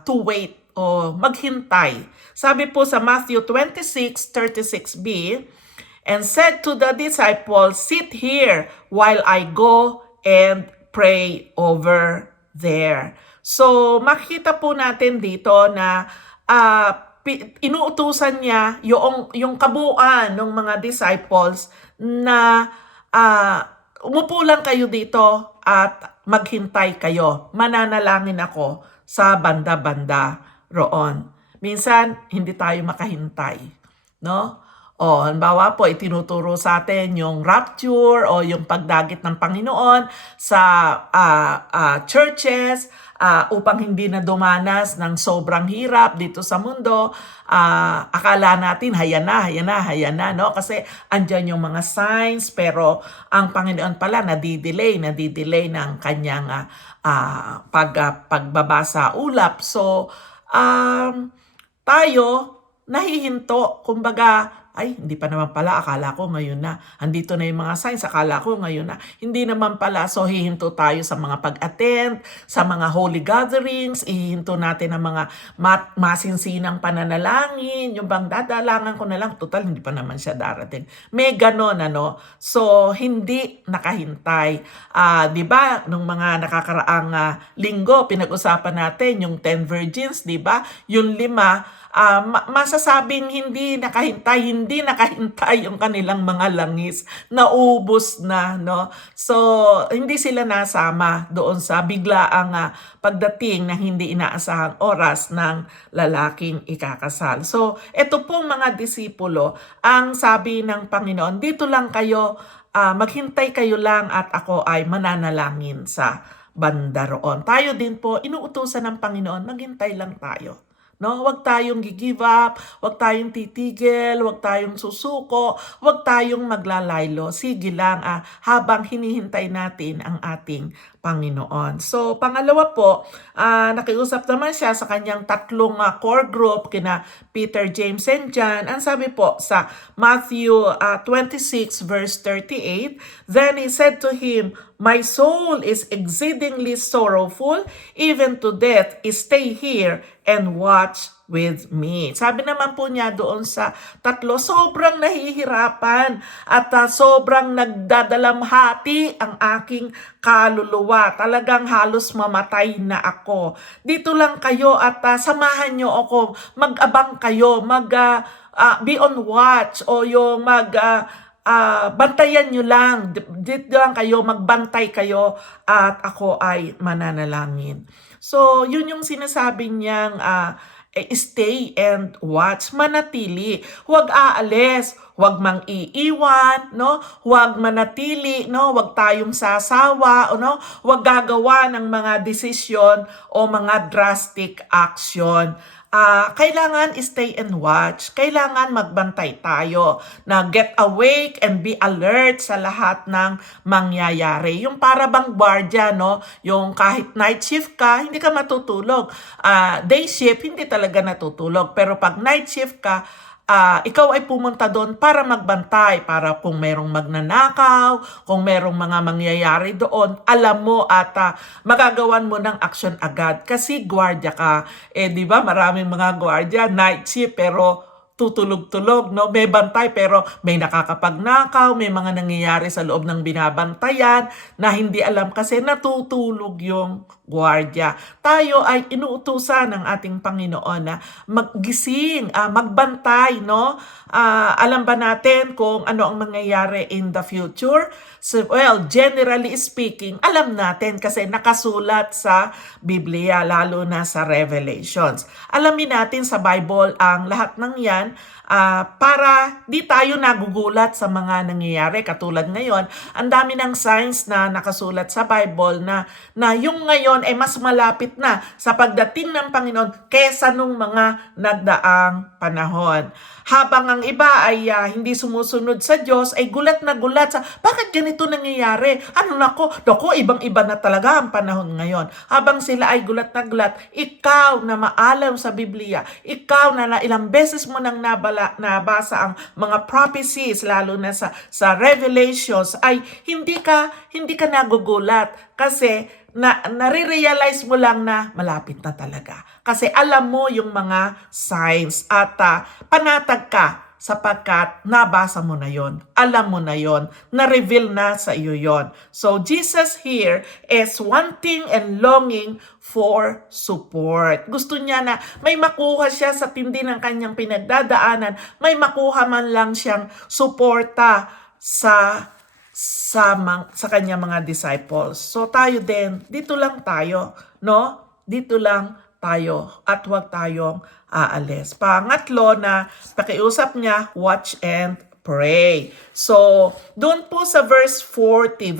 to wait o maghintay. Sabi po sa Matthew 26:36b, and said to the disciples, sit here while I go and pray over there. So, makikita po natin dito na inuutusan niya yung kabuuan ng mga disciples na umupo lang kayo dito at maghintay kayo. Mananalangin ako sa banda-banda roon. Minsan, hindi tayo makahintay. No? O, halimbawa po, itinuturo sa atin yung rapture o yung pagdagit ng Panginoon sa churches upang hindi na dumanas ng sobrang hirap dito sa mundo. Akala natin, hayan na, no? Kasi andyan yung mga signs, pero ang Panginoon pala nadidelay ng kanyang pagbabasa ulap. So, tayo, nahihinto, kumbaga, ay, hindi pa naman pala, akala ko ngayon na. Andito na yung mga signs, akala ko ngayon na. Hindi naman pala, so hihinto tayo sa mga pag-attend, sa mga holy gatherings, hihinto natin ang mga masinsinang pananalangin, yung bang dadalangan ko na lang, total, hindi pa naman siya darating. May ganon, ano? So, hindi nakahintay. Di ba, nung mga nakakaraang linggo, pinag-usapan natin yung 10 virgins, di ba? Yung 5, masasabing hindi nakahintay yung kanilang mga langis, naubos na, no? So, hindi sila nasama doon sa biglaang pagdating na hindi inaasahang oras ng lalaking ikakasal. So, ito pong mga disipulo, ang sabi ng Panginoon, dito lang kayo, maghintay kayo lang at ako ay mananalangin sa banda roon. Tayo din po, inuutusan ng Panginoon, maghintay lang tayo. No, wag tayong gi-give up, wag tayong titigil, wag tayong susuko, wag tayong maglalaylo. Sige lang habang hinihintay natin ang ating Panginoon. So, pangalawa po, nakiusap naman siya sa kanyang tatlong core group, kina Peter, James, and John. Ang sabi po sa Matthew 26 verse 38, then he said to him, my soul is exceedingly sorrowful, even to death. Stay here and watch with me. Sabi naman po niya doon sa tatlo, sobrang nahihirapan at sobrang nagdadalamhati ang aking kaluluwa. Talagang halos mamatay na ako. Dito lang kayo at samahan niyo ako. Mag-abang kayo, be on watch o yung bantayan nyo lang. Dito lang kayo, magbantay kayo at ako ay mananalangin. So, yun yung sinasabi niyang stay and watch, manatili. Huwag aalis, huwag mang iiwan, no? Huwag manatili, no? Huwag tayong sasawa, no? Huwag gagawa ng mga desisyon o mga drastic action. Kailangan stay and watch. Kailangan magbantay tayo na get awake and be alert sa lahat ng mangyayari. Yung para bang guardia, no? Yung kahit night shift ka, hindi ka matutulog. Day shift, hindi talaga natutulog. Pero pag night shift ka, ikaw ay pumunta doon para magbantay, para kung merong magnanakaw, kung merong mga mangyayari doon, alam mo at magagawan mo ng action agad. Kasi gwardiya ka. Di ba, maraming mga gwardiya, night shift, pero tutulog-tulog, no? May bantay pero may nakakapagnakaw, may mga nangyayari sa loob ng binabantayan na hindi alam kasi natutulog yung gwardiya. Tayo ay inuutusan ng ating Panginoon na maggising, magbantay, no? Alam ba natin kung ano ang mangyayari in the future? So, well, generally speaking, alam natin kasi nakasulat sa Biblia, lalo na sa Revelations. Alamin natin sa Bible ang lahat ng yan para di tayo nagugulat sa mga nangyayari. Katulad ngayon, ang dami ng signs na nakasulat sa Bible na yung ngayon ay mas malapit na sa pagdating ng Panginoon kesa nung mga nagdaang panahon. Habang ang iba ay hindi sumusunod sa Diyos, ay gulat na gulat sa, bakit ganito nangyayari? Ano nako, ibang-iba na talaga ang panahon ngayon. Habang sila ay gulat na gulat, ikaw na maalam sa Biblia, ikaw na ilang beses mo nang nabasa ang mga prophecies, lalo na sa Revelations, ay hindi ka nagugulat kasi nare-realize mo lang na malapit na talaga. Kasi alam mo yung mga signs at panatag ka sapagkat nabasa mo na yon, alam mo na yon, na-reveal na sa iyo yon. So Jesus here is wanting and longing for support. Gusto niya na may makuha siya sa tindi ng kanyang pinagdadaanan, may makuha man lang siyang suporta sa kanya mga disciples. So tayo din, dito lang tayo, no? Dito lang tayo at huwag tayong aalis. Pangatlo na pakiusap niya, watch and pray. So, doon po sa verses 40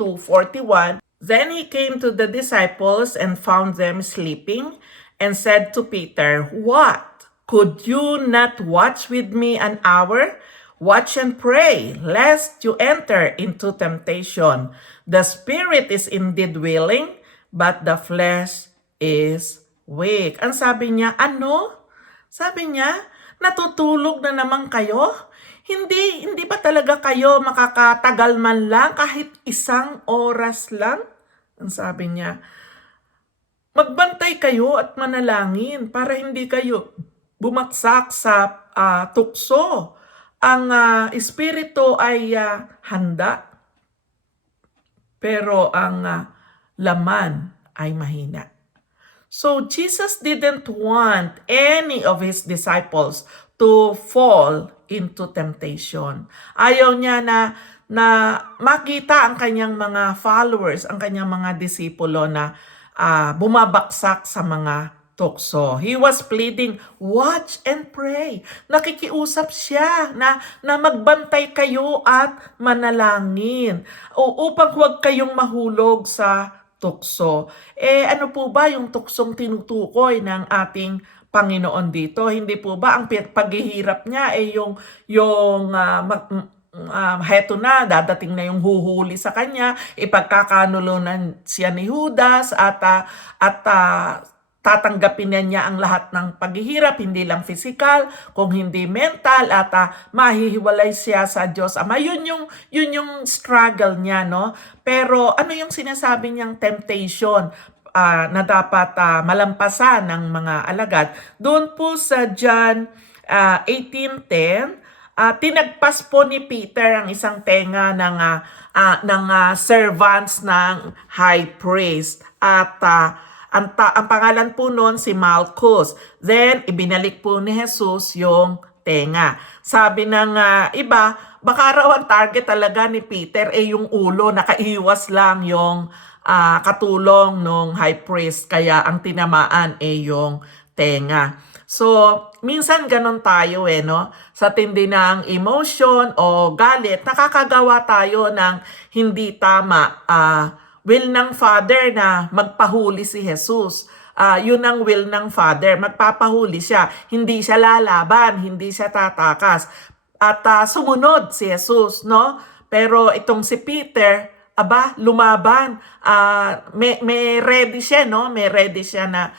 to 41, then he came to the disciples and found them sleeping and said to Peter, "What? Could you not watch with me an hour? Watch and pray, lest you enter into temptation. The spirit is indeed willing, but the flesh is weak." Ang sabi niya, ano? Sabi niya, natutulog na naman kayo? Hindi ba talaga kayo makakatagal man lang kahit 1 oras lang? Ang sabi niya, magbantay kayo at manalangin para hindi kayo bumaksak sa tukso. Ang espiritu ay handa, pero ang laman ay mahina. So Jesus didn't want any of his disciples to fall into temptation. Ayaw niya na makita ang kanyang mga followers, ang kanyang mga disipulo na bumabaksak sa mga tukso. He was pleading, watch and pray. Nakikiusap siya na magbantay kayo at manalangin upang huwag kayong mahulog sa tukso. Ano po ba yung tuksong tinutukoy ng ating Panginoon dito? Hindi po ba ang paghihirap niya ay heto na, dadating na yung huhuli sa kanya, ipagkakanulunan siya ni Judas at tatanggapin niya ang lahat ng paghihirap, hindi lang physical, kung hindi mental, at mahihiwalay siya sa Diyos Ama. Yun yung struggle niya, no? Pero ano yung sinasabi niyang temptation na dapat malampasan ng mga alagad? Doon po sa John 18:10, tinagpas po ni Peter ang isang tenga ng servants ng high priest at ang pangalan po noon si Malchus. Then, ibinalik po ni Jesus yung tenga. Sabi ng iba, baka raw ang target talaga ni Peter yung ulo, nakaiwas lang yung katulong ng high priest, kaya ang tinamaan yung tenga. So, minsan ganon tayo no? Sa tindi ng emotion o galit, nakakagawa tayo ng hindi tama. Will ng Father na magpahuli si Jesus. Yun ang will ng Father. Magpapahuli siya. Hindi siya lalaban, hindi siya tatakas. At sumunod si Jesus, no? Pero itong si Peter, lumaban. May ready siya, no? May ready siya na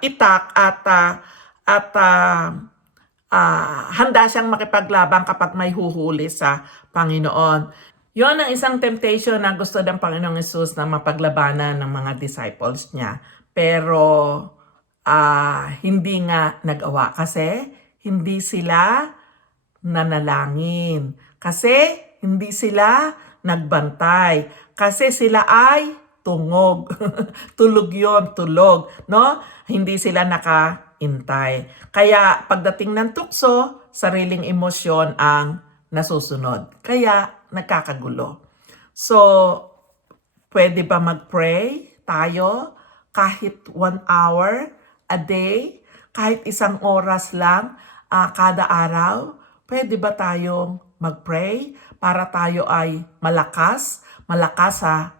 itak at handa siyang makipaglaban kapag may huhuli sa Panginoon. Yon ang isang temptation na gusto ng Panginoong Hesus na mapaglabanan ng mga disciples niya. Pero hindi nga nagawa kasi hindi sila nanalangin. Kasi hindi sila nagbantay. Kasi sila ay tungog. Tulog yon, tulog. No? Hindi sila nakaintay. Kaya pagdating ng tukso, sariling emosyon ang nasusunod. Kaya nagkakagulo. So, pwede ba mag-pray tayo kahit 1 hour a day? Kahit 1 oras lang kada araw? Pwede ba tayong mag-pray para tayo ay malakas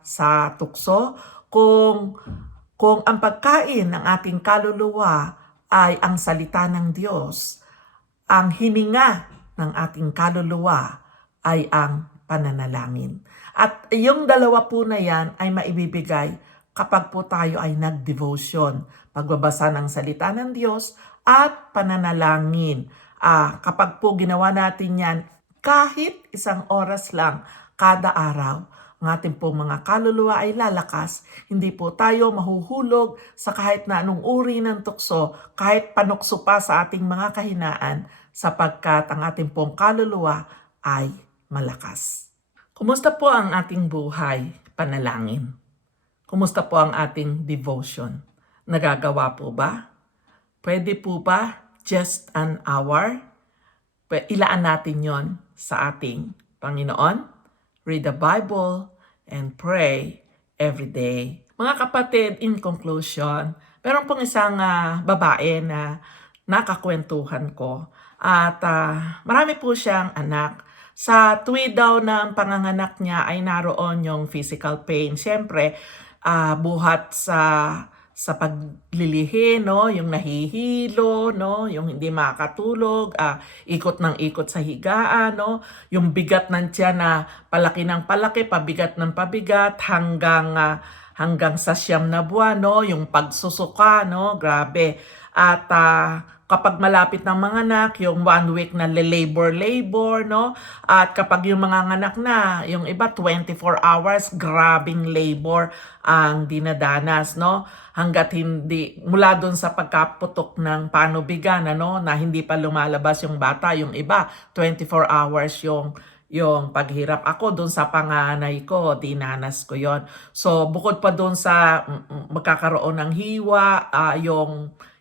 sa tukso? Kung ang pagkain ng ating kaluluwa ay ang salita ng Diyos, ang hininga ng ating kaluluwa ay ang pananalangin. At yung dalawa po na yan ay maibibigay kapag po tayo ay nag-devotion, pagbabasa ng salita ng Diyos at pananalangin. Kapag po ginawa natin yan, kahit 1 oras lang kada araw, ang ating pong mga kaluluwa ay lalakas. Hindi po tayo mahuhulog sa kahit na anong uri ng tukso, kahit panukso pa sa ating mga kahinaan, sapagkat ang ating pong kaluluwa ay malakas. Kumusta po ang ating buhay panalangin? Kumusta po ang ating devotion? Nagagawa po ba? Pwede po ba just 1 hour? Ilaan natin yon sa ating Panginoon. Read the Bible and pray every day. Mga kapatid, in conclusion, meron pong isang babae na nakakwentuhan ko at marami po siyang anak. Sa tuwi daw ng panganganak niya ay naroon yung physical pain. Siyempre, buhat sa paglilihi, no, yung nahihilo, no, yung hindi makatulog, ikot ng ikot sa higaan, no, yung bigat ng tiyan na palaki ng palaki, pabigat ng pabigat hanggang sa 9 na buwan, no, yung pagsusuka, no, grabe. At kapag malapit ng mga anak, yung 1 week na labor, no? At kapag yung mga anak na, yung iba 24 hours, grabing labor ang dinadanas, no? Hanggat hindi, mula doon sa pagkaputok ng panubigan, ano, na hindi pa lumalabas yung bata, yung iba 24 hours yung paghirap. Ako doon sa panganay ko, dinanas ko yon. So bukod pa doon sa magkakaroon ng hiwa,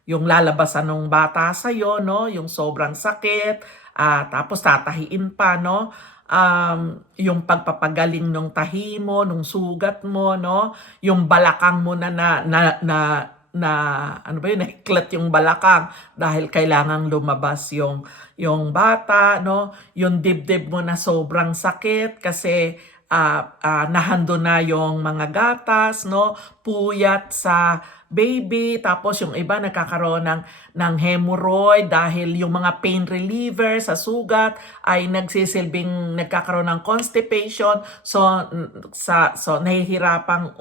yung lalabasan ng bata sa'yo, no? Yung sobrang sakit, tapos tatahiin pa, no? Yung pagpapagaling ng tahi mo, ng sugat mo, no? Yung balakang mo na ano ba yun, nahiklat yung balakang dahil kailangang lumabas yung bata, no? Yung dibdib mo na sobrang sakit kasi nahando na yung mga gatas, no? Puyat sa baby, tapos yung iba nagkakaroon ng hemorrhoid dahil yung mga pain reliever sa sugat ay nagkakaroon ng constipation, so nahihirapang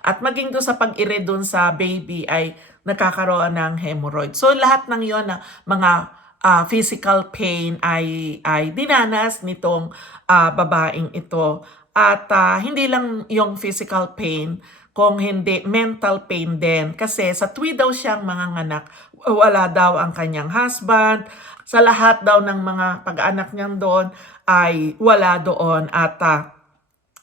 at maging doon sa pag-ire doon sa baby ay nagkakaroon ng hemorrhoid. So lahat ng yon na mga physical pain ay dinanas nitong babaeng ito. At hindi lang yung physical pain, kung hindi mental pain din. Kasi sa tuwi daw siyang manganganak, wala daw ang kanyang husband. Sa lahat daw ng mga pag-anak niyan doon ay wala doon at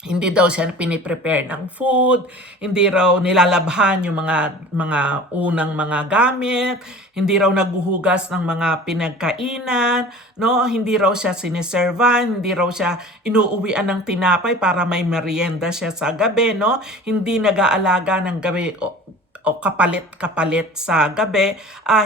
hindi daw siya piniprepare ng food, hindi raw nilalabhan yung mga unang mga gamit, hindi raw naghuhugas ng mga pinagkainan, no? Hindi raw siya siniservan, hindi raw siya inuuwian ng tinapay para may merienda siya sa gabi, no? Hindi nag-aalaga ng gabi o kapalit-kapalit sa gabi,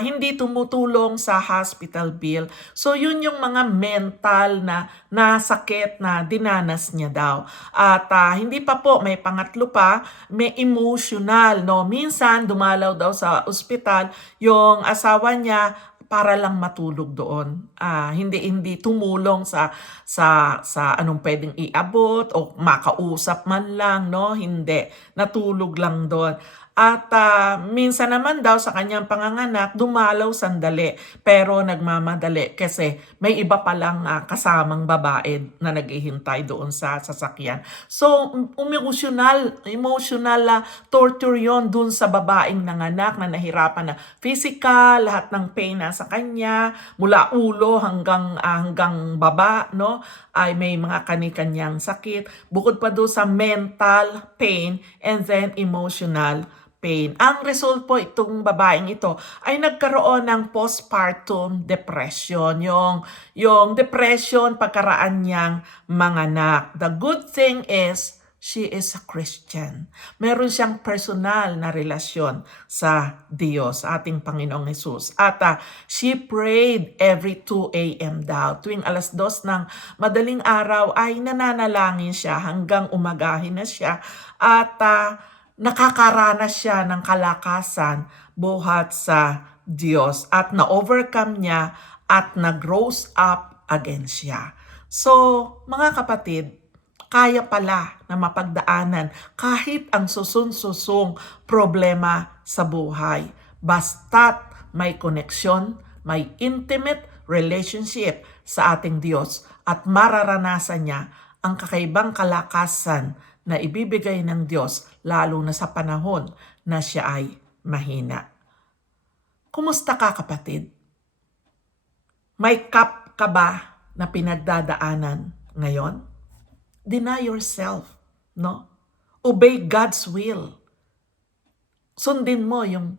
hindi tumutulong sa hospital bill. So yun yung mga mental na sakit na dinanas niya daw. At hindi pa po, may pangatlo pa, may emotional, no? Minsan dumalaw daw sa ospital yung asawa niya para lang matulog doon. Hindi tumulong sa anong pwedeng iabot o makausap man lang, no? Hindi, natulog lang doon. At minsan naman daw sa kanyang panganganak, dumalaw sandali pero nagmamadali kasi may iba palang kasamang babae na naghihintay doon sa sasakyan. So, emotional torture yon doon sa babaeng nanganak na nahirapan na physical, lahat ng pain na sa kanya, mula ulo hanggang baba, no? Ay may mga kani-kanyang sakit. Bukod pa doon sa mental pain and then emotional pain. Ang result po itong babaeng ito ay nagkaroon ng postpartum depression. Yung depression pagkaraan niyang manganak. The good thing is, she is a Christian. Meron siyang personal na relasyon sa Diyos, ating Panginoong Hesus. At she prayed every 2 a.m. daw. Tuwing alas 2 ng madaling araw ay nananalangin siya hanggang umagahin na siya. At nakakaranas siya ng kalakasan buhat sa Diyos. At na-overcome niya at nag-rose up again siya. So, mga kapatid, kaya pala na mapagdaanan kahit ang susun-susung problema sa buhay. Basta't may koneksyon, may intimate relationship sa ating Diyos at mararanasan niya ang kakaibang kalakasan na ibibigay ng Diyos lalo na sa panahon na siya ay mahina. Kumusta ka, kapatid? May cup ka ba na pinagdadaanan ngayon? Deny yourself, no? Obey God's will. Sundin mo yung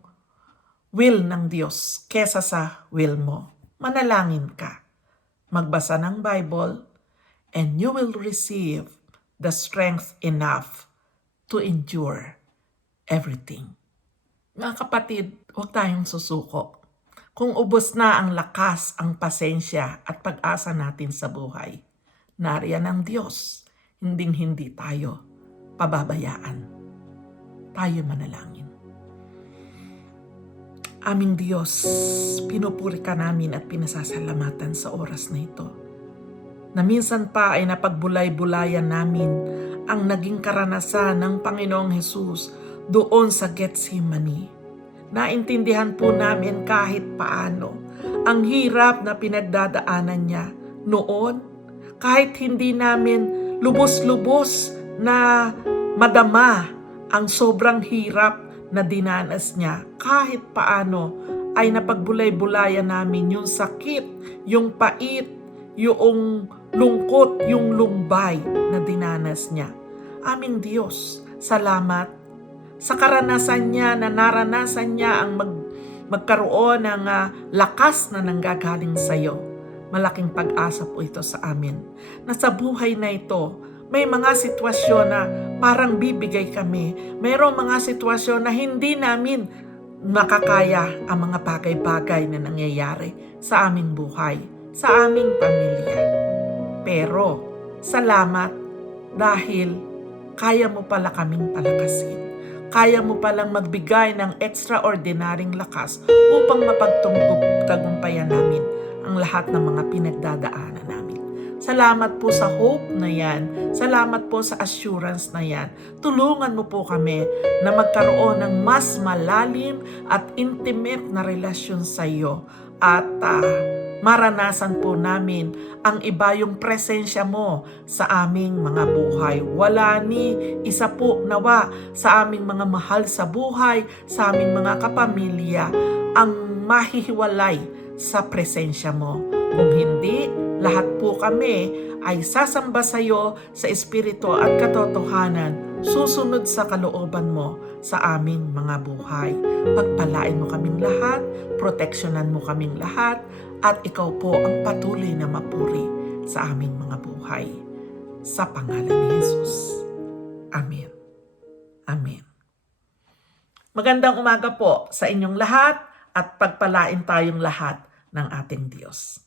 will ng Diyos kesa sa will mo. Manalangin ka. Magbasa ng Bible and you will receive the strength enough to endure everything. Mga kapatid, huwag tayong susuko. Kung ubos na ang lakas, ang pasensya at pag-asa natin sa buhay, nariyan ang Diyos. Hindi tayo pababayaan. Tayo manalangin. Aming Diyos, pinupuri ka namin at pinasasalamatan sa oras na ito. Na minsan pa ay napagbulay-bulayan namin ang naging karanasan ng Panginoong Hesus doon sa Getsemani. Naintindihan po namin kahit paano ang hirap na pinagdadaanan niya noon, kahit hindi namin lubos-lubos na madama ang sobrang hirap na dinanas niya. Kahit paano ay napagbulay-bulayan namin yung sakit, yung pait, yung lungkot, yung lumbay na dinanas niya. Aming Diyos, salamat sa karanasan niya na naranasan niya ang magkaroon ng lakas na nanggagaling sa iyo. Malaking pag-asa po ito sa amin. Na sa buhay na ito, may mga sitwasyon na parang bibigay kami. Mayroong mga sitwasyon na hindi namin makakaya ang mga bagay-bagay na nangyayari sa aming buhay, sa aming pamilya. Pero, salamat dahil kaya mo pala kaming palakasin. Kaya mo palang magbigay ng extraordinaryong lakas upang mapagtagumpayan namin ang lahat ng mga pinagdadaanan namin. Salamat po sa hope na yan. Salamat po sa assurance na yan. Tulungan mo po kami na magkaroon ng mas malalim at intimate na relasyon sa iyo. At maranasan po namin ang iba yung presensya mo sa aming mga buhay. Wala ni isa po nawa sa aming mga mahal sa buhay, sa aming mga kapamilya, ang mahihiwalay sa presensya mo. Kung hindi, lahat po kami ay sasamba sa iyo sa espiritu at katotohanan, susunod sa kalooban mo sa aming mga buhay. Pagpalain mo kaming lahat, proteksyonan mo kaming lahat, at ikaw po ang patuloy na mapuri sa aming mga buhay. Sa pangalan ni Jesus. Amen. Amen. Magandang umaga po sa inyong lahat at pagpalain tayong lahat ng ating Diyos.